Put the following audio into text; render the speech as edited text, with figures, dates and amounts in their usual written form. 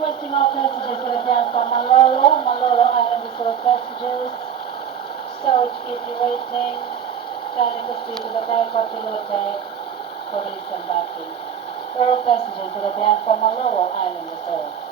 Requesting all passengers that are bound for Malolo Island Resort passengers. Sorry to keep you waiting. Kindly proceed to the car parking lot deck for disembarking. All passengers that are bound for Malolo Island Resort.